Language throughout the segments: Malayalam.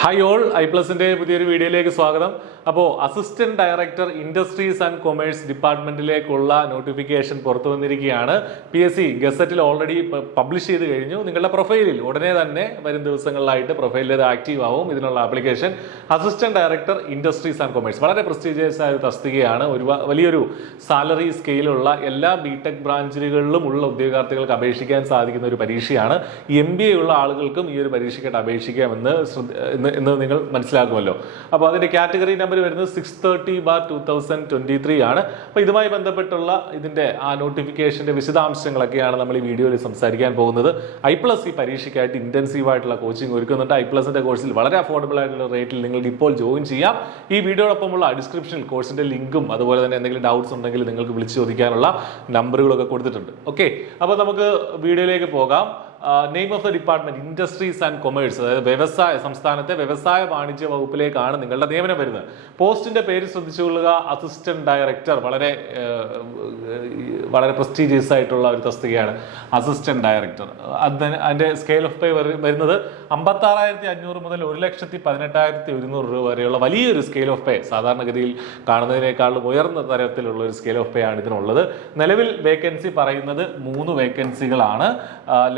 ഹായ് ഓൾ, ഐപ്ലസിന്റെ പുതിയൊരു വീഡിയോയിലേക്ക് സ്വാഗതം. അപ്പോൾ assistant director industries and commerce ഡിപ്പാർട്ട്മെന്റിലേക്കുള്ള നോട്ടിഫിക്കേഷൻ പുറത്തു വന്നിരിക്കുകയാണ്. PSC ഗസറ്റിൽ ഓൾറെഡി പബ്ലിഷ് ചെയ്ത് കഴിഞ്ഞു. നിങ്ങളുടെ പ്രൊഫൈലിൽ ഉടനെ തന്നെ വരും ദിവസങ്ങളിലായിട്ട് പ്രൊഫൈലിൽ അത് ആക്റ്റീവ് ആവും. ഇതിനുള്ള application assistant director industries and commerce വളരെ പ്രസ്റ്റീജിയസ് ആയ ഒരു തസ്തികയാണ്. വലിയൊരു സാലറി സ്കെയിലുള്ള എല്ലാ ബിടെക് ബ്രാഞ്ചുകളിലും ഉള്ള ഉദ്യോഗാർത്ഥികൾക്ക് അപേക്ഷിക്കാൻ സാധിക്കുന്ന ഒരു പരീക്ഷയാണ്. MBA ഉള്ള ആളുകൾക്കും ഈ ഒരു പരീക്ഷയ്ക്കായിട്ട് അപേക്ഷിക്കാമെന്ന് എന്ന് നിങ്ങൾ മനസ്സിലാക്കുമല്ലോ. അപ്പോൾ അതിന്റെ കാറ്റഗറി നമ്പർ വരുന്നത് 630/2023 ആണ്. അപ്പോൾ ഇതുമായി ബന്ധപ്പെട്ടുള്ള ഇതിന്റെ ആ നോട്ടിഫിക്കേഷന്റെ വിശദാംശങ്ങളൊക്കെയാണ് നമ്മൾ ഈ വീഡിയോയിൽ സംസാരിക്കാൻ പോകുന്നത്. ഐപ്ലസ് ഈ പരീക്ഷയ്ക്കായിട്ട് ഇന്റൻസീവ് ആയിട്ടുള്ള കോച്ചിങ് ഒരുക്കുന്നുണ്ട്. ഐപ്ലസിന്റെ കോഴ്സിൽ വളരെ അഫോർഡബിൾ ആയിട്ടുള്ള റേറ്റിൽ നിങ്ങൾക്ക് ഇപ്പോൾ ജോയിൻ ചെയ്യാം. ഈ വീഡിയോടൊപ്പമുള്ള ഡിസ്ക്രിപ്ഷനിൽ കോഴ്സിന്റെ ലിങ്കും അതുപോലെ തന്നെ എന്തെങ്കിലും ഡൗട്ട്സ് ഉണ്ടെങ്കിൽ നിങ്ങൾക്ക് വിളിച്ച് ചോദിക്കാനുള്ള നമ്പറുകളൊക്കെ കൊടുത്തിട്ടുണ്ട്. ഓക്കെ, അപ്പോൾ നമുക്ക് വീഡിയോയിലേക്ക് പോകാം. Name of the department industries and commerce, അതായത് സംസ്ഥാനത്തെ വ്യവസായ വാണിജ്യ വകുപ്പിലേക്കാണ് നിങ്ങളുടെ നിയമനം വരുന്നത്. പോസ്റ്റിന്റെ പേര് ശ്രദ്ധിച്ചുകൊള്ളുക, അസിസ്റ്റന്റ് ഡയറക്ടർ. വളരെ പ്രസ്റ്റീജിയസ് ആയിട്ടുള്ള ഒരു തസ്തികയാണ് അസിസ്റ്റന്റ് ഡയറക്ടർ. അതിന്റെ സ്കെയിൽ ഓഫ് പേ വരുന്നത് 56,500 മുതൽ 1,18,100 രൂപ വരെയുള്ള വലിയൊരു സ്കെയിൽ ഓഫ് പേ. സാധാരണഗതിയിൽ കാണുന്നതിനേക്കാളും ഉയർന്ന തരത്തിലുള്ള ഒരു സ്കെയിൽ ഓഫ് പേ ആണ് ഇതിനുള്ളത്. നിലവിൽ വേക്കൻസി പറയുന്നത് 3 വേക്കൻസികളാണ്.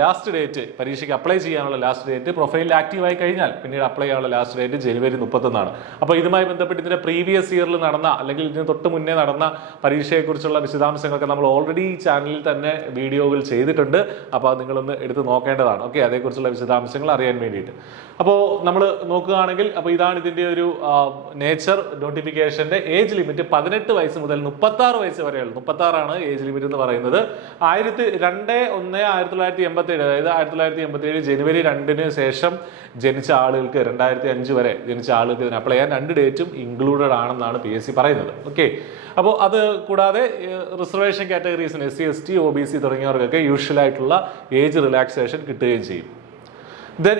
ലാസ്റ്റ് ഡേറ്റ്, പരീക്ഷയ്ക്ക് അപ്ലൈ ചെയ്യാനുള്ള ലാസ്റ്റ് ഡേറ്റ്, പ്രൊഫൈലിൽ ആക്റ്റീവ് ആയി കഴിഞ്ഞാൽ പിന്നീട് അപ്ലൈ ചെയ്യാനുള്ള ലാസ്റ്റ് ഡേറ്റ് ജനുവരി 31. അപ്പോൾ ഇതുമായി ബന്ധപ്പെട്ട് ഇതിന്റെ പ്രീവിയസ് ഇയറിൽ നടന്ന അല്ലെങ്കിൽ ഇതിന് തൊട്ട് മുന്നേ നടന്ന പരീക്ഷയെക്കുറിച്ചുള്ള വിശദാംശങ്ങളൊക്കെ നമ്മൾ ഓൾറെഡി ഈ ചാനലിൽ തന്നെ വീഡിയോകൾ ചെയ്തിട്ടുണ്ട്. അപ്പോൾ അത് നിങ്ങളൊന്ന് എടുത്ത് നോക്കേണ്ടതാണ്. ഓക്കെ, അതേക്കുറിച്ചുള്ള വിശദാംശങ്ങൾ അറിയാൻ വേണ്ടിയിട്ട്. അപ്പോൾ നമ്മൾ നോക്കുകയാണെങ്കിൽ അപ്പോൾ ഇതാണ് ഇതിന്റെ ഒരു നേച്ചർ. നോട്ടിഫിക്കേഷന്റെ ഏജ് ലിമിറ്റ് 18 വയസ്സ് മുതൽ 36 വയസ്സ് വരെയുള്ള 36 ഏജ് ലിമിറ്റ് എന്ന് പറയുന്നത്. 2-1-1987, അതായത് 1987 ജനുവരി 2 ശേഷം ജനിച്ച ആളുകൾക്ക്, 2005 വരെ ജനിച്ച ആളുകൾക്ക് ഇതിന് അപ്ലൈ ചെയ്യാൻ 2 ഡേറ്റും ഇൻക്ലൂഡഡ് ആണെന്നാണ് PSC പറയുന്നത്. ഓക്കെ, അപ്പോൾ അത് കൂടാതെ റിസർവേഷൻ കാറ്റഗറീസിന് SC, ST, OBC തുടങ്ങിയവർക്കൊക്കെ യൂഷ്വൽ ആയിട്ടുള്ള ഏജ് റിലാക്സേഷൻ കിട്ടുകയും ചെയ്യും.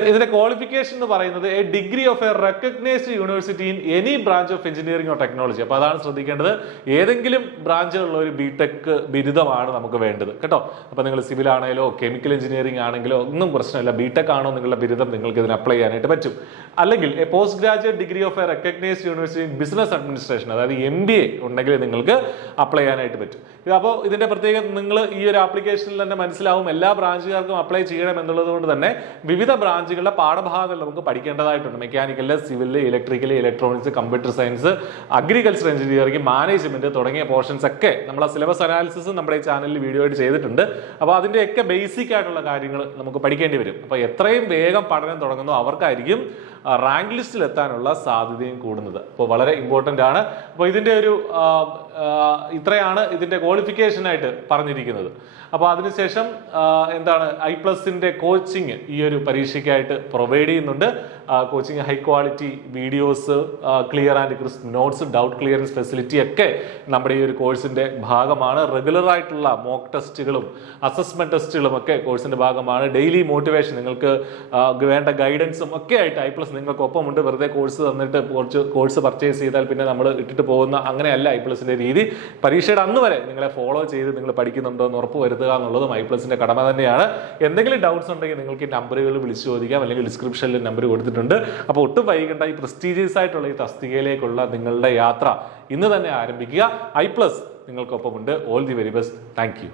ഇതിന്റെ ക്വാളിഫിക്കേഷൻ എന്ന് പറയുന്നത് a degree of a recognised university in any branch of engineering or technology. അപ്പോൾ അതാണ് ശ്രദ്ധിക്കേണ്ടത്. ഏതെങ്കിലും ബ്രാഞ്ചിലുള്ള ഒരു ബിടെക് ബിരുദമാണ് നമുക്ക് വേണ്ടത് കേട്ടോ. അപ്പോൾ നിങ്ങൾ സിവിൽ ആണെങ്കിലോ കെമിക്കൽ എഞ്ചിനീയറിംഗ് ആണെങ്കിലോ ഒന്നും പ്രശ്നമില്ല. ബിടെക് ആണോ നിങ്ങളുടെ ബിരുദം, നിങ്ങൾക്ക് ഇതിന് അപ്ലൈ ചെയ്യാനായിട്ട് പറ്റും. അല്ലെങ്കിൽ A post graduate degree of a recognised university in business administration, അതായത് MBA ഉണ്ടെങ്കിൽ നിങ്ങൾക്ക് അപ്ലൈ ചെയ്യാനായിട്ട് പറ്റും. അപ്പോൾ ഇതിന്റെ പ്രത്യേകത നിങ്ങൾ ഈ ഒരു ആപ്ലിക്കേഷനിൽ തന്നെ മനസ്സിലാവും. എല്ലാ ബ്രാഞ്ചുകാർക്കും അപ്ലൈ ചെയ്യണം എന്നുള്ളത് കൊണ്ട് തന്നെ വിവിധ ബ്രാഞ്ചുകളുടെ പാഠഭാഗങ്ങൾ നമുക്ക് പഠിക്കേണ്ടതായിട്ടുണ്ട്. Mechanical, civil, electrical, electronics, computer science, agriculture engineering, management തുടങ്ങിയ പോർഷൻസ് ഒക്കെ നമ്മളെ സിലബസ് അനാലിസിസ് നമ്മുടെ ഈ ചാനലിൽ വീഡിയോ ആയിട്ട് ചെയ്തിട്ടുണ്ട്. അപ്പോൾ അതിന്റെയൊക്കെ ബേസിക് ആയിട്ടുള്ള കാര്യങ്ങൾ നമുക്ക് പഠിക്കേണ്ടി വരും. അപ്പോൾ എത്രയും വേഗം പഠനം തുടങ്ങുന്നു അവർക്കായിരിക്കും റാങ്ക് ലിസ്റ്റിൽ എത്താനുള്ള സാധ്യതയും കൂടുന്നത്. അപ്പോൾ വളരെ ഇമ്പോർട്ടൻ്റ് ആണ്. അപ്പോൾ ഇതിന്റെ ഒരു ഇത്രയാണ് ഇതിന്റെ ക്വാളിഫിക്കേഷൻ ആയിട്ട് പറഞ്ഞിരിക്കുന്നത്. അപ്പോൾ അതിനുശേഷം എന്താണ്, ഐപ്ലസിന്റെ കോച്ചിങ് ഈ ഒരു പരീക്ഷയ്ക്കായിട്ട് പ്രൊവൈഡ് ചെയ്യുന്നുണ്ട്. Coaching high quality videos, clear and crisp notes, doubt clearance facility ഒക്കെ നമ്മുടെ ഈ ഒരു കോഴ്സിന്റെ ഭാഗമാണ്. റെഗുലർ ആയിട്ടുള്ള മോക്ക് ടെസ്റ്റുകളും അസസ്മെന്റ് ടെസ്റ്റുകളും ഒക്കെ കോഴ്സിന്റെ ഭാഗമാണ്. ഡെയിലി മോട്ടിവേഷൻ, നിങ്ങൾക്ക് വേണ്ട ഗൈഡൻസും ഒക്കെ ആയിട്ട് ഐപ്ലസ് നിങ്ങൾക്ക് ഒപ്പമുണ്ട്. വെറുതെ കോഴ്സ് തന്നിട്ട് കുറച്ച് കോഴ്സ് പർച്ചേസ് ചെയ്താൽ പിന്നെ നമ്മൾ ഇട്ടിട്ട് പോകുന്ന അങ്ങനെയല്ല ഐപ്ലസിന്റെ രീതി. പരീക്ഷയുടെ അന്ന് വരെ നിങ്ങളെ ഫോളോ ചെയ്ത് നിങ്ങൾ പഠിക്കുന്നുണ്ടോ എന്ന് ഉറപ്പ് വരുത്തുക എന്നുള്ളതും ഐപ്ലസിന്റെ കടമ തന്നെയാണ്. എന്തെങ്കിലും ഡൗട്ട്സ് ഉണ്ടെങ്കിൽ നിങ്ങൾക്ക് ഈ നമ്പറുകൾ വിളിച്ചു ചോദിക്കാം, അല്ലെങ്കിൽ ഡിസ്ക്രിപ്ഷനിൽ നമ്പർ കൊടുത്തിട്ടുണ്ട്. അപ്പോൾ ഒട്ടും വൈകണ്ട, ഈ പ്രസ്റ്റീജിയസ് ആയിട്ടുള്ള ഈ തസ്തികയിലേക്കുള്ള നിങ്ങളുടെ യാത്ര ഇന്ന് തന്നെ ആരംഭിക്കുക. ഐപ്ലസ് നിങ്ങൾക്കൊപ്പമുണ്ട്. All the very best. Thank U.